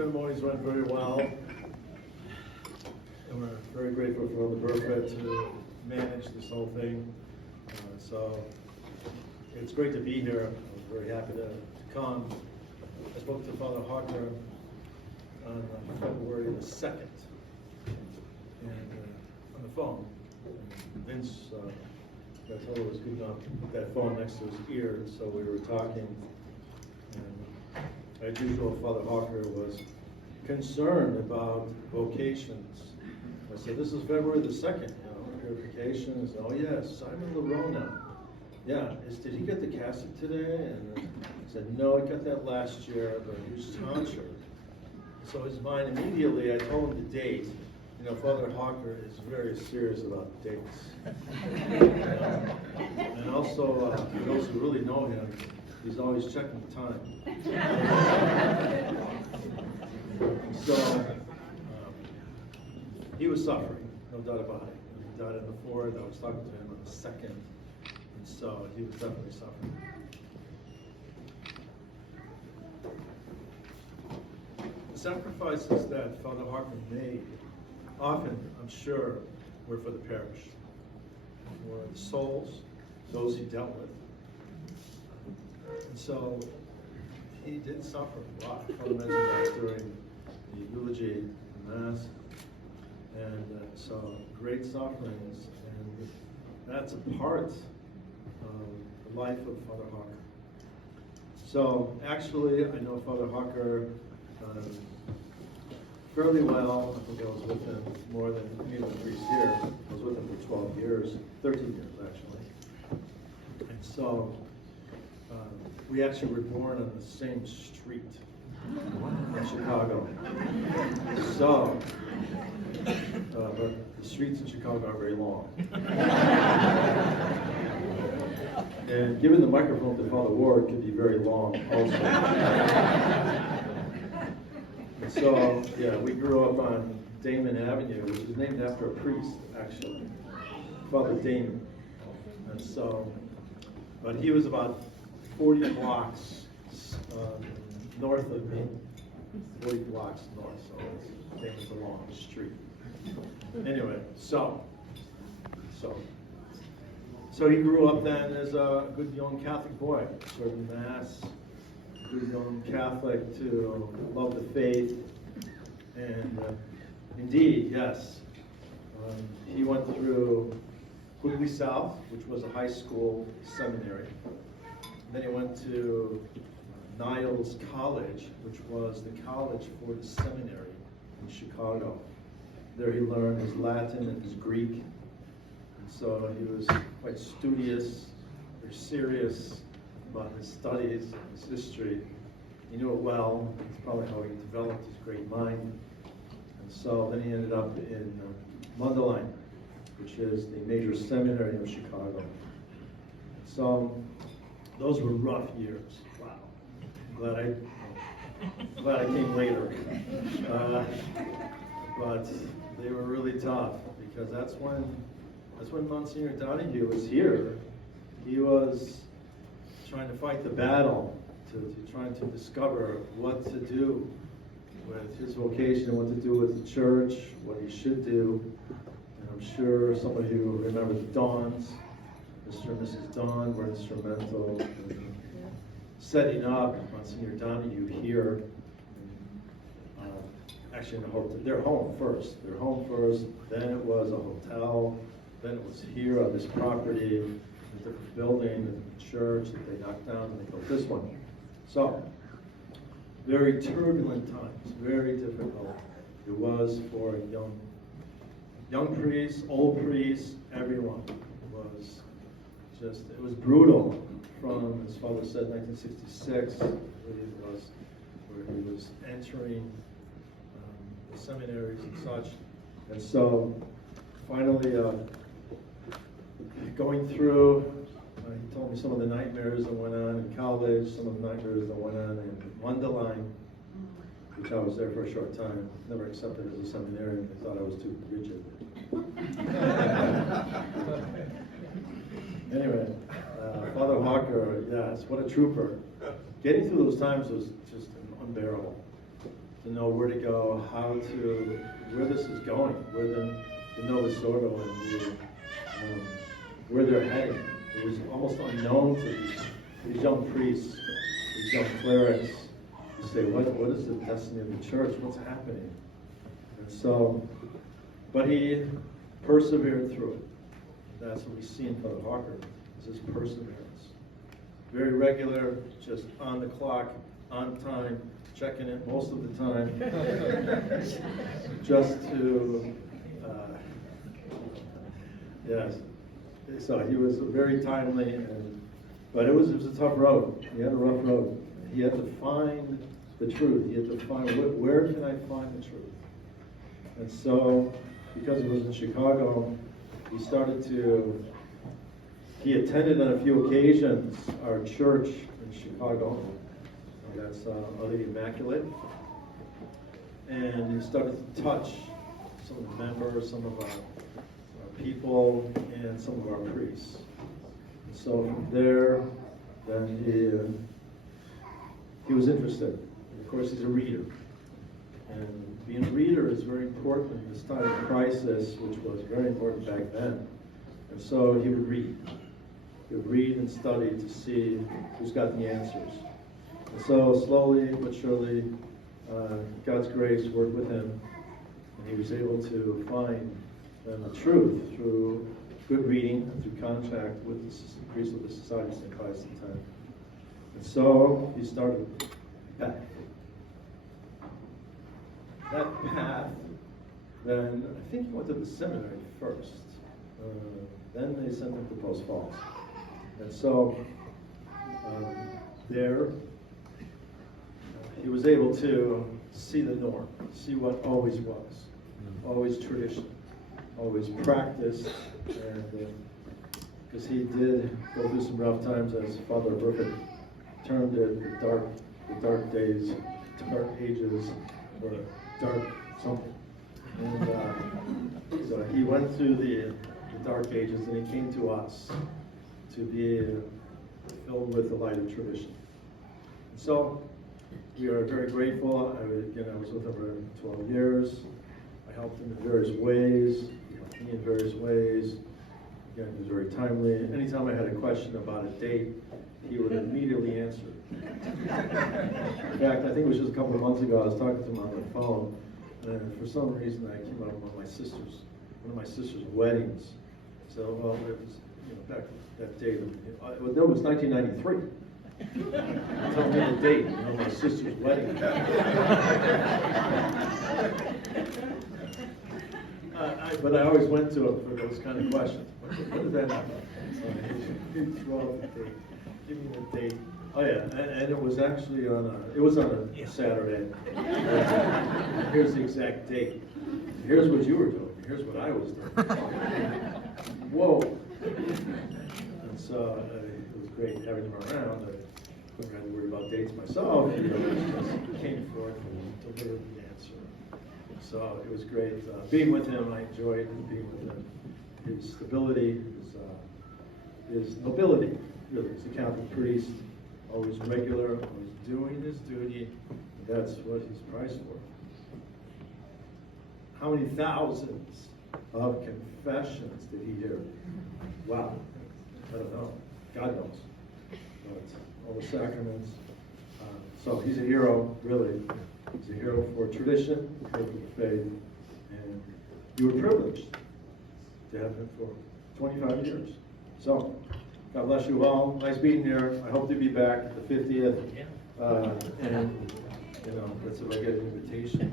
ceremonies went very well, and we're very grateful for the Burford to manage this whole thing. So it's great to be here. I'm very happy to come. I spoke to Father Hawker on February the 2nd, and on the phone. And Vince, I told him it was good enough to put that phone next to his ear, so we were talking. And as usual, Father Hawker was concerned about vocations. I said, this is February the 2nd, purification. He said, oh yes, Simon Lerona. Yeah, did he get the casket today? And I said, no, I got that last year, but he was tonsure. So his mind immediately, I told him the date. Father Hawker is very serious about dates. And also, for those who really know him, he's always checking the time. So, he was suffering, no doubt about it. He died on the 4th. I was talking to him on the 2nd. And so, he was definitely suffering. The sacrifices that Father Hawker made, often, I'm sure, were for the parish, for the souls, those he dealt with. And so, he did suffer a lot. Father mentioned that during the eulogy Mass. And so, great sufferings, and that's a part of the life of Father Hawker. So, actually, I know Father Hawker fairly well. I think I was with him more than any of the priests here. I was with him for 12 years, 13 years actually. And so we actually were born on the same street in Chicago. So, but the streets in Chicago are very long. And given the microphone to Father Ward could be very long also. So, yeah, we grew up on Damon Avenue, which is named after a priest, actually, Father Damon. And so, but he was about 40 blocks north of me, 40 blocks north, so Damon's a long street. Anyway, so he grew up then as a good young Catholic boy, serving Mass, good young Catholic to love the faith, and indeed, yes, he went through Quigley South, which was a high school seminary. And then he went to Niles College, which was the college for the seminary in Chicago. There he learned his Latin and his Greek, and so he was quite studious, very serious about his studies, his history. He knew it well. That's probably how he developed his great mind. And so then he ended up in Mundelein, which is the major seminary of Chicago. So those were rough years. Wow. I'm glad I came later. But they were really tough, because that's when Monsignor Donahue was here. He was trying to fight the battle, trying to discover what to do with his vocation, what to do with the church, what he should do. And I'm sure some of you remember the Dawns. Mr. and Mrs. Dawn were instrumental in setting up Monsignor Donahue here. Actually, in a hotel. Their home first, then it was a hotel, then it was here on this property, a different building, a different church that they knocked down, and they built this one. So, very turbulent times, very difficult. It was for young priests, old priests, everyone. It was brutal from, as Father said, 1966, where he was entering the seminaries and such. And so, finally, going through, he told me some of the nightmares that went on in college, some of the nightmares that went on in Mundelein, which I was there for a short time. Never accepted as a seminarian. They thought I was too rigid. Anyway, Father Hawker, yes, what a trooper. Getting through those times was just unbearable. to know where to go, where this is going, where the Novus Ordo and where they're heading. It was almost unknown to these young priests, these young clerics, to say, what is the destiny of the church? What's happening? And so, but he persevered through it. That's what we see in Father Hawker, is his perseverance. Very regular, just on the clock, on time, checking it most of the time, just to, yes. So he was very timely, but it was a tough road. He had a rough road. He had to find the truth. He had to find, where can I find the truth? And so, because he was in Chicago, he attended on a few occasions our church in Chicago. That's of the Immaculate. And he started to touch some of the members, some of our people, and some of our priests. And so from there, then he was interested. And of course, he's a reader. And being a reader is very important in this time of crisis, which was very important back then. And so he would read. He would read and study to see who's got the answers. And so slowly but surely, God's grace worked with him, and he was able to find the truth through good reading and through contact with the priests of the Society of St. Constantine. And so he started back. That path, then I think he went to the seminary first. Then they sent him to Post Falls. And so there he was able to see the norm, see what always was, always tradition, always practice, and because he did go through some rough times, as Father Burkett termed it, the dark days, dark ages, or dark something. And so he went through the dark ages, and he came to us to be filled with the light of tradition. And so we are very grateful. I was with him for 12 years. I helped him in various ways. He helped me in various ways. Again, he was very timely. Anytime I had a question about a date, he would immediately answer. In fact, I think it was just a couple of months ago, I was talking to him on the phone, and for some reason I came up with one of my sister's weddings. So, well, it was, back that date. That was 1993. Tell me the date, my sister's wedding. But I always went to him for those kind of questions. What does that happen? 12 date. Give me the date. Oh yeah, and it was actually on a Saturday. Here's the exact date. Here's what you were doing. Here's what I was doing. Whoa. And so it was great having him around. I wasn't really worried about dates myself. Just came forth and delivered the answer. So it was great being with him. I enjoyed being with him. His stability, his nobility, really. He's a Catholic priest, always regular, always doing his duty. That's what he's prized for. How many thousands of confessions did he hear? Wow. I don't know. God knows. But all the sacraments. So he's a hero, really. He's a hero for tradition, a hero for faith. And you were privileged to have him for 25 years. So, God bless you all. Nice being here. I hope to be back at the 50th. And, let's see if I get an invitation.